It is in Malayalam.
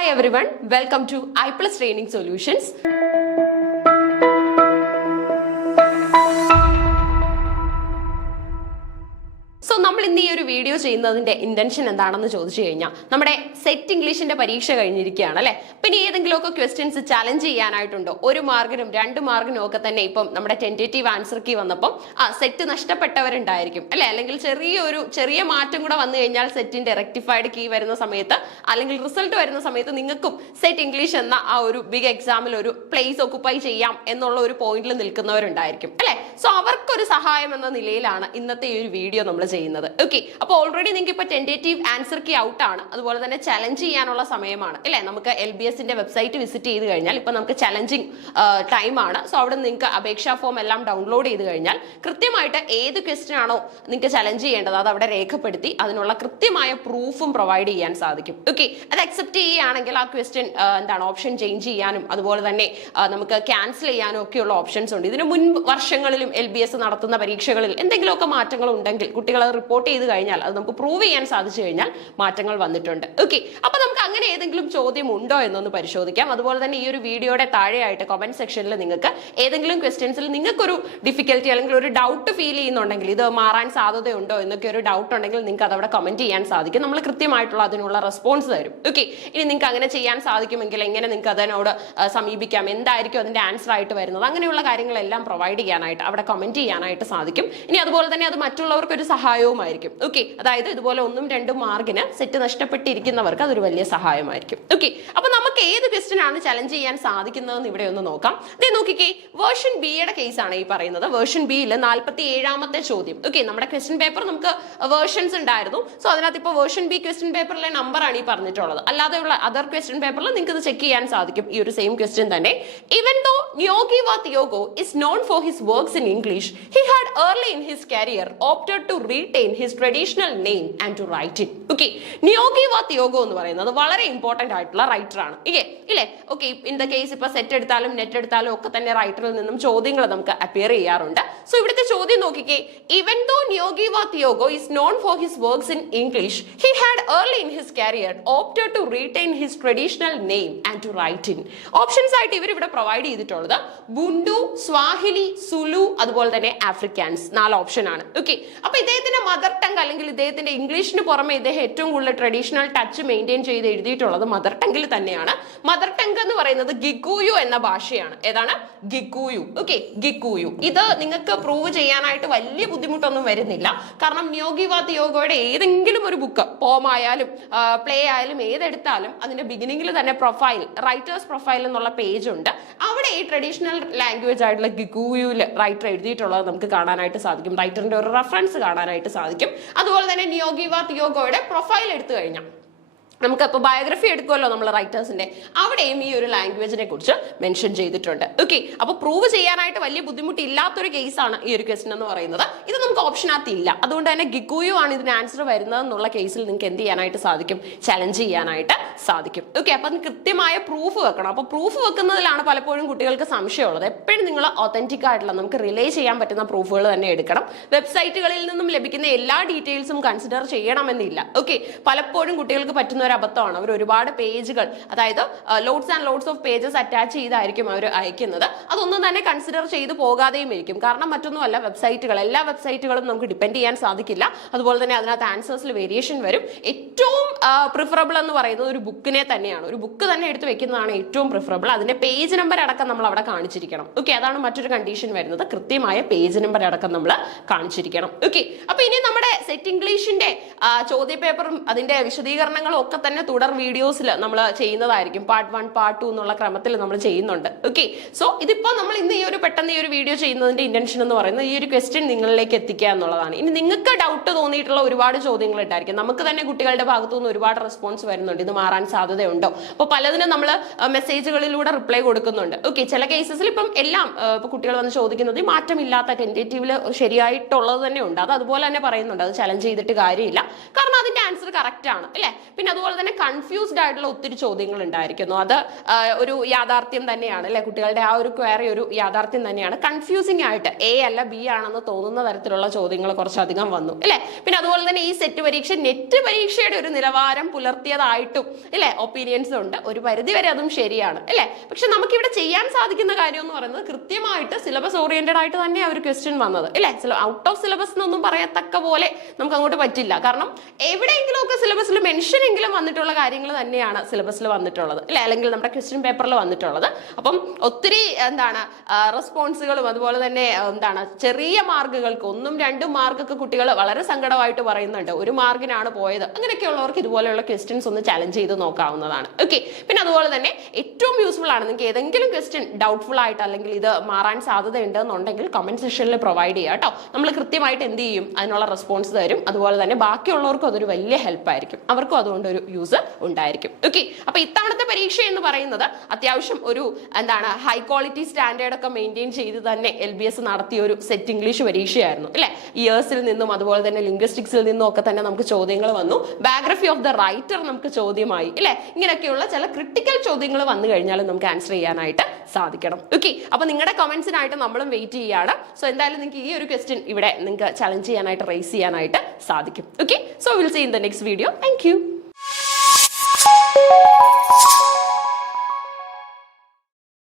Hi everyone, welcome to iPlus Training Solutions. So, നമ്മൾ ഇന്ന് ഈ ഒരു വീഡിയോ ചെയ്യുന്നതിന്റെ ഇന്റൻഷൻ എന്താണെന്ന് ചോദിച്ചു കഴിഞ്ഞാൽ നമ്മുടെ സെറ്റ് ഇംഗ്ലീഷിന്റെ പരീക്ഷ കഴിഞ്ഞിരിക്കുകയാണ് അല്ലെ. പിന്നെ ഏതെങ്കിലുമൊക്കെ ക്വസ്റ്റ്യൻസ് ചലഞ്ച് ചെയ്യാനായിട്ടുണ്ടോ? 1 മാർക്കിനും 2 മാർക്കിനും ഒക്കെ തന്നെ ഇപ്പം നമ്മുടെ ടെന്റേറ്റീവ് ആൻസർ കീ വന്നപ്പം സെറ്റ് നഷ്ടപ്പെട്ടവരുണ്ടായിരിക്കും അല്ലെ. അല്ലെങ്കിൽ ചെറിയ മാറ്റം കൂടെ വന്നു കഴിഞ്ഞാൽ സെറ്റിന്റെ റെക്ടിഫൈഡ് കീ വരുന്ന സമയത്ത് അല്ലെങ്കിൽ റിസൾട്ട് വരുന്ന സമയത്ത് നിങ്ങൾക്കും സെറ്റ് ഇംഗ്ലീഷ് എന്ന ആ ഒരു ബിഗ് എക്സാമിൽ ഒരു പ്ലേസ് ഒക്കുപ്പൈ ചെയ്യാം എന്നുള്ള ഒരു പോയിന്റിൽ നിൽക്കുന്നവരുണ്ടായിരിക്കും അല്ലെ. സോ അവർക്കൊരു സഹായം എന്ന നിലയിലാണ് ഇന്നത്തെ ഈ ഒരു വീഡിയോ നമ്മൾ ചെയ്യുന്നത്. ഓക്കെ, അപ്പോൾ ഓൾറെഡി നിങ്ങൾക്ക് ഇപ്പൊ ടെന്റേറ്റീവ് ആൻസർ കീ ഔട്ട് ആണ്, അതുപോലെ തന്നെ ചലഞ്ച് ചെയ്യാനുള്ള സമയമാണ് അല്ലെ. നമുക്ക് LBSന്റെ വെബ്സൈറ്റ് വിസിറ്റ് ചെയ്ത് കഴിഞ്ഞാൽ ഇപ്പൊ നമുക്ക് ചലഞ്ചിങ് ടൈം ആണ്. സോ അവിടെ നിങ്ങൾക്ക് അപേക്ഷാ ഫോം എല്ലാം ഡൗൺലോഡ് ചെയ്ത് കഴിഞ്ഞാൽ കൃത്യമായിട്ട് ഏത് ക്വസ്റ്റ്യൻ ആണോ നിങ്ങൾക്ക് ചലഞ്ച് ചെയ്യേണ്ടത് അത് അവിടെ രേഖപ്പെടുത്തി അതിനുള്ള കൃത്യമായ പ്രൂഫും പ്രൊവൈഡ് ചെയ്യാൻ സാധിക്കും. ഓക്കെ, അത് അക്സെപ്റ്റ് ചെയ്യുകയാണെങ്കിൽ ആ ക്വസ്റ്റ്യൻ ഓപ്ഷൻ ചേഞ്ച് ചെയ്യാനും അതുപോലെ തന്നെ നമുക്ക് ക്യാൻസൽ ചെയ്യാനും ഒക്കെയുള്ള ഓപ്ഷൻസ് ഉണ്ട്. ഇതിന് മുൻപ് വർഷങ്ങളിലും LBS നടത്തുന്ന പരീക്ഷകളിൽ എന്തെങ്കിലുമൊക്കെ മാറ്റങ്ങൾ ഉണ്ടെങ്കിൽ കുട്ടികൾ അത് റിപ്പോർട്ട് ചെയ്ത് കഴിഞ്ഞാൽ അത് നമുക്ക് പ്രൂവ് ചെയ്യാൻ സാധിച്ചു കഴിഞ്ഞാൽ മാറ്റങ്ങൾ വന്നിട്ടുണ്ട്. ഓക്കെ, അപ്പൊ നമുക്ക് അങ്ങനെ ഏതെങ്കിലും ചോദ്യം ഉണ്ടോ എന്നൊന്ന് പരിശോധിക്കാം. അതുപോലെ തന്നെ ഈ ഒരു വീഡിയോയുടെ താഴെയായിട്ട് കമന്റ് സെക്ഷനിൽ നിങ്ങൾക്ക് ഏതെങ്കിലും ക്വസ്റ്റ്യൻസിൽ നിങ്ങൾക്കൊരു ഡിഫിക്കൽറ്റി അല്ലെങ്കിൽ ഒരു ഡൗട്ട് ഫീൽ ചെയ്യുന്നുണ്ടെങ്കിൽ ഇത് മാറാൻ സാധ്യതയുണ്ടോ എന്നൊക്കെ ഒരു ഡൗട്ട് ഉണ്ടെങ്കിൽ നിങ്ങൾക്ക് അത് അവിടെ കമന്റ് ചെയ്യാൻ സാധിക്കും. നമ്മൾ കൃത്യമായിട്ടുള്ള അതിനുള്ള റെസ്പോൺസ് തരും. ഓക്കെ, ഇനി നിങ്ങൾക്ക് അങ്ങനെ ചെയ്യാൻ സാധിക്കുമെങ്കിൽ എങ്ങനെ നിങ്ങൾക്ക് അതിനോട് സമീപിക്കാം, എന്തായിരിക്കും അതിന്റെ ആൻസർ ആയിട്ട് വരുന്നത്, അങ്ങനെയുള്ള കാര്യങ്ങളെല്ലാം പ്രൊവൈഡ് ചെയ്യാനായിട്ട് അവിടെ കമന്റ് ചെയ്യാനായിട്ട് സാധിക്കും. ഇനി അതുപോലെ തന്നെ അത് മറ്റുള്ളവർക്ക് ഒരു സഹായവുമായിരിക്കും. ഓക്കെ, അതായത് ഇതുപോലെ 1, 2 മാർക്കിന് സെറ്റ് നഷ്ടപ്പെട്ടിരിക്കുന്നവർക്ക് അതൊരു വലിയ സഹായമായിരിക്കും. ഓക്കെ, അപ്പൊ നമുക്ക് ഏത് ക്വസ്റ്റ്യൻ ആണ് ചലഞ്ച് ചെയ്യാൻ സാധിക്കുന്നതെന്ന് ഇവിടെ ഒന്ന് നോക്കാം. നോക്കിക്കേ, വേർഷൻ ബിയുടെ കേസ് ആണ് ഈ പറയുന്നത്. വേർഷൻ ബിയിൽ 47ാമത്തെ ചോദ്യം. ഓക്കെ, നമ്മുടെ ക്വസ്റ്റ്യൻ പേപ്പർ നമുക്ക് വേർഷൻസ് ഉണ്ടായിരുന്നു. സോ അതിനകത്ത് ഇപ്പോൾ വേർഷൻ ബി ക്വസ്റ്റ്യൻ പേപ്പറിലെ നമ്പർ ആണ് ഈ പറഞ്ഞിട്ടുള്ളത്. അല്ലാതെയുള്ള അതർ ക്വസ്റ്റ്യൻ പേപ്പറിൽ നിങ്ങൾക്ക് ഇത് ചെക്ക് ചെയ്യാൻ സാധിക്കും. ഈ ഒരു സെയിം ക്വസ്റ്റ്യൻ തന്നെ. Even though Nyogi Wa Thiago is known for his works in English, he had early in his career opted to retain his traditional name and to write it. Okay, Nyogi Wa Thiago എന്ന് പറയുന്നത് വളരെ ഇമ്പോർട്ടന്റ് ആയിട്ടുള്ള റൈറ്റർ ആണ് ഇല്ലേ. ഓക്കെ, ഇൻ ദ കേസ് ഇപ്പൊ സെറ്റ് എടുത്താലും നെറ്റ് എടുത്താലും ഒക്കെ തന്നെ റൈറ്ററിൽ നിന്നും ചോദ്യങ്ങൾ നമുക്ക് അപ്പിയർ ചെയ്യാറുണ്ട്. സോ ഇവിടുത്തെ ചോദ്യം നോക്കിക്കേ, even though Nyogi Wa Thiago is known for his works in English, he had early in his career opted to retain his traditional name and to write it. Options ആയിട്ട് ഇവർ ഇവിടെ പ്രൊവൈഡ് ചെയ്തിട്ടുള്ളത് ബുണ്ടു, സ്വാഹിലി, സുലു, അതുപോലെ തന്നെ ആഫ്രിക്കാൻസ് 4 ഓപ്ഷൻ ആണ്. ഓക്കെ, അപ്പൊ ഇദ്ദേഹത്തിന്റെ മദർ ടങ് അല്ലെങ്കിൽ ഇദ്ദേഹത്തിന്റെ ഇംഗ്ലീഷിന് പുറമെ ഇദ്ദേഹം ഏറ്റവും കൂടുതൽ ട്രഡീഷണൽ ടച്ച് മെയിൻറ്റെയിൻ ചെയ്ത് എഴുതിയിട്ടുള്ളത് മദർ ടങ്ങിൽ തന്നെയാണ്. മദർ ടങ് എന്ന് പറയുന്നത് ഗിഗുയു എന്ന ഭാഷയാണ്. ഏതാണ്? ഗിഗുയു. ഓക്കെ, ഗിഗുയു. ഇത് നിങ്ങൾക്ക് പ്രൂവ് ചെയ്യാനായിട്ട് വലിയ ബുദ്ധിമുട്ടൊന്നും വരുന്നില്ല. കാരണം ന്യോഗി വാ തിയാഗോയുടെ ഏതെങ്കിലും ഒരു ബുക്ക്, പോം ആയാലും പ്ലേ ആയാലും ഏതെടുത്താലും അതിന്റെ ബിഗിനിങ്ങിൽ തന്നെ പ്രൊഫൈൽ, റൈറ്റേഴ്സ് പ്രൊഫൈൽ എന്നുള്ള പേജ് ഉണ്ട്. അവിടെ ഈ ട്രഡീഷണൽ ലാംഗ്വേജ് ആയിട്ടുള്ള ഗിഗുയുവിൽ റൈറ്റർ എഴുതിയിട്ടുള്ളത് നമുക്ക് കാണാനായിട്ട് സാധിക്കും. റൈറ്ററിന്റെ ഒരു റെഫറൻസ് കാണാനായിട്ട് സാധിക്കും. അതുപോലെ തന്നെ ന്യോഗി വാ തിയാഗോയുടെ പ്രൊഫൈൽ എടുത്തു കഴിഞ്ഞാൽ നമുക്ക് ഇപ്പോൾ ബയോഗ്രഫി എടുക്കുമല്ലോ നമ്മൾ റൈറ്റേഴ്സിന്റെ, അവിടെയും ഈ ഒരു ലാംഗ്വേജിനെ കുറിച്ച് മെൻഷൻ ചെയ്തിട്ടുണ്ട്. ഓക്കെ, അപ്പൊ പ്രൂവ് ചെയ്യാനായിട്ട് വലിയ ബുദ്ധിമുട്ടില്ലാത്തൊരു കേസാണ് ഈ ഒരു ക്വസ്റ്റൻ എന്ന് പറയുന്നത്. ഇത് നമുക്ക് ഓപ്ഷനകത്ത് ഇല്ല. അതുകൊണ്ട് തന്നെ ഗിഗുയു ആണ് ഇതിന് ആൻസർ വരുന്നത് എന്നുള്ള കേസിൽ നിങ്ങൾക്ക് എന്ത് ചെയ്യാനായിട്ട് സാധിക്കും? ചലഞ്ച് ചെയ്യാനായിട്ട് സാധിക്കും. ഓക്കെ, അപ്പൊ അതിന് കൃത്യമായ പ്രൂഫ് വെക്കണം. അപ്പൊ പ്രൂഫ് വെക്കുന്നതിലാണ് പലപ്പോഴും കുട്ടികൾക്ക് സംശയമുള്ളത്. എപ്പോഴും നിങ്ങൾ ഒതന്റിക് ആയിട്ടുള്ള നമുക്ക് റിലേ ചെയ്യാൻ പറ്റുന്ന പ്രൂഫുകൾ തന്നെ എടുക്കണം. വെബ്സൈറ്റുകളിൽ നിന്നും ലഭിക്കുന്ന എല്ലാ ഡീറ്റെയിൽസും കൺസിഡർ ചെയ്യണമെന്നില്ല. ഓക്കെ, പലപ്പോഴും കുട്ടികൾക്ക് പറ്റുന്ന അബദ്ധമാണ്. അവർ ഒരുപാട് പേജുകൾ, അതായത് loads and loads of pages attach ചെയ്തായിരിക്കും അവർ അയക്കുന്നത്. അതൊന്നും തന്നെ കൺസിഡർ ചെയ്ത് പോകാതെയും ഇരിക്കും. കാരണം മറ്റൊന്നുമല്ല, എല്ലാ വെബ്സൈറ്റുകളും നമുക്ക് ഡിപ്പെൻഡ് ചെയ്യാൻ സാധിക്കില്ല. അതുപോലെ തന്നെ അതിനകത്ത് ആൻസേഴ്സിൽ വേരിയേഷൻ വരും. ഏറ്റവും പ്രിഫറബിൾ എന്ന് പറയുന്നത് ഒരു ബുക്കിനെ തന്നെയാണ്. ഒരു ബുക്ക് തന്നെ എടുത്ത് വെക്കുന്നതാണ് ഏറ്റവും പ്രിഫറബിൾ. അതിന്റെ പേജ് നമ്പർ അടക്കം നമ്മൾ അവിടെ കാണിച്ചിരിക്കണം. ഓക്കെ, അതാണ് മറ്റൊരു കണ്ടീഷൻ വരുന്നത്. കൃത്യമായ പേജ് നമ്പർ അടക്കം നമ്മൾ കാണിച്ചിരിക്കണം. ഓക്കെ, അപ്പൊ ഇനി നമ്മുടെ സെറ്റ് ഇംഗ്ലീഷിന്റെ ചോദ്യപേപ്പറും അതിന്റെ വിശദീകരണങ്ങളും ഒക്കെ തന്നെ തുടർ വീഡിയോസിൽ നമ്മൾ ചെയ്യുന്നതായിരിക്കും. പാർട്ട് 1, പാർട്ട് 2 എന്നുള്ള ക്രമത്തിൽ നമ്മൾ ചെയ്യുന്നുണ്ട്. ഓക്കെ, സോ ഇതിപ്പോ നമ്മൾ ഇന്ന് പെട്ടെന്ന് ഈ ഒരു വീഡിയോ ചെയ്യുന്നതിന്റെ ഇന്റൻഷൻ എന്ന് പറയുന്നത് ഈ ഒരു ക്വസ്റ്റ്യൻ നിങ്ങളിലേക്ക് എത്തിക്കുക എന്നുള്ളതാണ്. ഇനി നിങ്ങൾക്ക് ഡൗട്ട് തോന്നിയിട്ടുള്ള ഒരുപാട് ചോദ്യങ്ങൾ ഉണ്ടായിരിക്കും. നമുക്ക് തന്നെ കുട്ടികളുടെ ഭാഗത്തു നിന്ന് ഒരുപാട് റെസ്പോൺസ് വരുന്നുണ്ട്. ഇത് മാറാൻ സാധ്യതയുണ്ടോ? അപ്പൊ പലതിനും നമ്മൾ മെസ്സേജുകളിലൂടെ റിപ്ലൈ കൊടുക്കുന്നുണ്ട്. ഓക്കെ, ചില കേസസിൽ ഇപ്പം എല്ലാം ഇപ്പൊ കുട്ടികൾ വന്ന് ചോദിക്കുന്നത് മാറ്റമില്ലാത്ത ടെന്റേറ്റീവില് ശരിയായിട്ടുള്ളത് തന്നെ ഉണ്ട്. അത് അതുപോലെ തന്നെ പറയുന്നുണ്ട്. അത് ചലഞ്ച് ചെയ്തിട്ട് കാര്യമില്ല. കാരണം അതിന്റെ ആൻസർ കറക്റ്റ് ആണ് അല്ലെ. പിന്നെ അതുപോലെ അതുപോലെ തന്നെ കൺഫ്യൂസ്ഡ് ആയിട്ടുള്ള ഒത്തിരി ചോദ്യങ്ങൾ ഉണ്ടായിരിക്കുന്നു. അത് ഒരു യാഥാർത്ഥ്യം തന്നെയാണ് അല്ലെ, കുട്ടികളുടെ ആ ഒരു ക്വയറി ഒരു യാഥാർത്ഥ്യം തന്നെയാണ്. കൺഫ്യൂസിംഗ് ആയിട്ട് എ അല്ല ബി ആണെന്ന് തോന്നുന്ന തരത്തിലുള്ള ചോദ്യങ്ങൾ കുറച്ചധികം വന്നു അല്ലെ. പിന്നെ അതുപോലെ തന്നെ ഈ സെറ്റ് പരീക്ഷ നെറ്റ് പരീക്ഷയുടെ ഒരു നിലവാരം പുലർത്തിയതായിട്ടും അല്ലെ ഒപ്പീനിയൻസ് ഉണ്ട്. ഒരു പരിധി വരെ അതും ശരിയാണ് അല്ലെ. പക്ഷെ നമുക്ക് ഇവിടെ ചെയ്യാൻ സാധിക്കുന്ന കാര്യം എന്ന് പറയുന്നത് കൃത്യമായിട്ട് സിലബസ് ഓറിയന്റഡ് ആയിട്ട് തന്നെ ഒരു ക്വസ്റ്റ്യൻ വന്നത് അല്ലെ. ഔട്ട് ഓഫ് സിലബസ് എന്നൊന്നും പറയത്തക്ക പോലെ നമുക്ക് അങ്ങോട്ട് പറ്റില്ല. കാരണം എവിടെയെങ്കിലും ഒക്കെ സിലബസിൽ മെൻഷൻ എങ്കിലും വന്നിട്ടുള്ള കാര്യങ്ങൾ തന്നെയാണ് സിലബസിൽ വന്നിട്ടുള്ളത് അല്ലെ, അല്ലെങ്കിൽ നമ്മുടെ ക്വസ്റ്റ്യൻ പേപ്പറിൽ വന്നിട്ടുള്ളത്. അപ്പം ഒത്തിരി എന്താണ് റെസ്പോൺസുകളും അതുപോലെ തന്നെ എന്താണ് ചെറിയ മാർക്കുകൾക്ക് 1ഉം 2ഉം മാർക്കൊക്കെ കുട്ടികൾ വളരെ സങ്കടമായിട്ട് പറയുന്നുണ്ട്. 1 മാർക്കിനാണ് പോയത്. അങ്ങനെയൊക്കെയുള്ളവർക്ക് ഇതുപോലെയുള്ള ക്വസ്റ്റ്യൻസ് ഒന്ന് ചലഞ്ച് ചെയ്ത് നോക്കാവുന്നതാണ്. ഓക്കെ. പിന്നെ അതുപോലെ തന്നെ ഏറ്റവും യൂസ്ഫുൾ ആണ് നിങ്ങൾക്ക് ഏതെങ്കിലും ക്വസ്റ്റ്യൻ ഡൗട്ട്ഫുൾ ആയിട്ട് അല്ലെങ്കിൽ ഇത് മാറാൻ സാധ്യത ഉണ്ടെന്നുണ്ടെങ്കിൽ കമന്റ് സെക്ഷനിൽ പ്രൊവൈഡ് ചെയ്യുക കേട്ടോ. നമ്മൾ കൃത്യമായിട്ട് എന്ത് ചെയ്യും, അതിനുള്ള റെസ്പോൺസ് തരും. അതുപോലെ തന്നെ ബാക്കിയുള്ളവർക്കും അതൊരു വലിയ ഹെൽപ്പ് ആയിരിക്കും, അവർക്കും അതുകൊണ്ട് ഒരു യൂസ് ഉണ്ടായിരിക്കും. ഓക്കെ. അപ്പൊ ഇത്തവണത്തെ പരീക്ഷ എന്ന് പറയുന്നത് അത്യാവശ്യം ഒരു എന്താണ് ഹൈ ക്വാളിറ്റി സ്റ്റാൻഡേർഡ് ഒക്കെ മെയിൻറ്റെയിൻ ചെയ്ത് തന്നെ LBS നടത്തിയ ഒരു സെറ്റ് ഇംഗ്ലീഷ് പരീക്ഷയായിരുന്നു അല്ലെ. ഇയേഴ്സിൽ നിന്നും അതുപോലെ തന്നെ ലിംഗ്വിസ്റ്റിക്സിൽ നിന്നും ഒക്കെ തന്നെ നമുക്ക് ചോദ്യങ്ങൾ വന്നു. ബയോഗ്രഫി ഓഫ് ദ റൈറ്റർ നമുക്ക് ചോദ്യമായി അല്ലെ. ഇങ്ങനെയൊക്കെയുള്ള ചില ക്രിട്ടിക്കൽ ചോദ്യങ്ങൾ വന്നു കഴിഞ്ഞാൽ നമുക്ക് ആൻസർ ചെയ്യാനായിട്ട് സാധിക്കണം. ഓക്കെ. അപ്പൊ നിങ്ങളുടെ കമന്റ്സിനായിട്ട് നമ്മളും വെയിറ്റ് ചെയ്യാണ്. സോ എന്തായാലും നിങ്ങൾക്ക് ഈ ഒരു ക്വസ്റ്റ്യൻ ഇവിടെ നിങ്ങൾക്ക് ചലഞ്ച് ചെയ്യാനായിട്ട് റേസ് ചെയ്യാനായിട്ട് സാധിക്കും. Okay. So will see in the next video. Thank U.